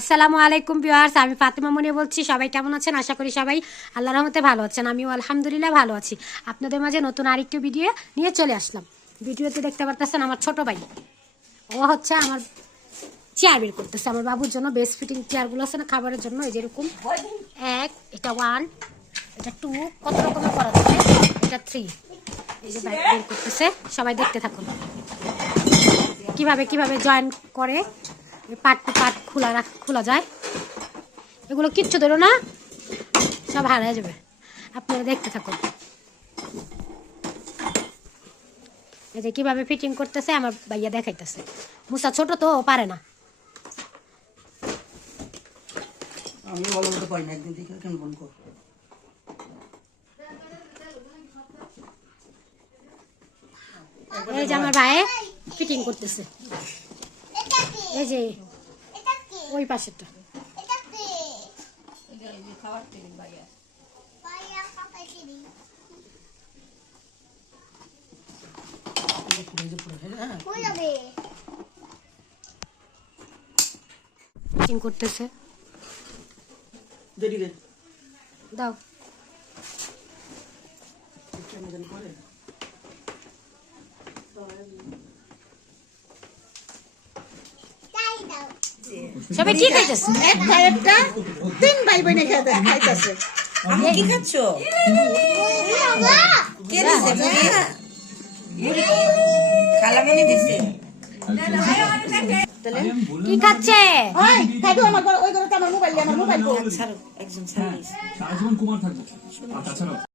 আসসালামু আলাইকুম ভিউয়ার্স, আমি ফাতিমা মনি বলছি, সবাই কেমন আছেন? আশা করি সবাই আল্লাহর রহমতে ভালো আছেন, আমিও আলহামদুলিল্লাহ ভালো আছি। আপনাদের মাঝে নতুন আরেকটি ভিডিও নিয়ে চলে আসলাম। ভিডিওতে দেখতে পারতেছেন আমার ছোট ভাই। ও হচ্ছে আমার চেয়ার বের করতেছে, আমার বাবুর জন্য বেস্ট ফিটিং চেয়ারগুলো আছে না, খাবারের জন্য, এই যেরকম। এক, এটা ওয়ান এটা টু কত রকমের করা যাবে এটা থ্রি এই যে বের করতেছে, সবাই দেখতে থাকুন। কীভাবে কীভাবে জয়েন করে? পার্ট টু পার্ট খোলা রাখ খোলা যায়। এগুলো কিচ্ছু ধরো না সব হারিয়ে যাবে। আপনারা দেখতে থাকুন। এই যে কীভাবে ফিটিং করতেছে আমার ভাইয়া দেখাইতেছে। মুসা ছোট তো পারে না। আমি ভালো মতো পারি না একদিন থেকে কেন বল কর এই যে আমার ভাই ফিটিং করতেছে। এই যে ওই পাশেরটা। করতেছে। দাও কেমন জানি করে সবাই ঠিক হইতেছে একটা একটা তিন ভাই বোনে খেতে খাইতেছে। আমি কি খাচ্ছ? কে দিছে খালামনি দিছে। কি খাচ্ছে? ওই খাবি আমার ওই ঘরে আমার মোবাইল আমার মোবাইল কো ছাড়ো একজন ছাড়ো। কুমার থাকব।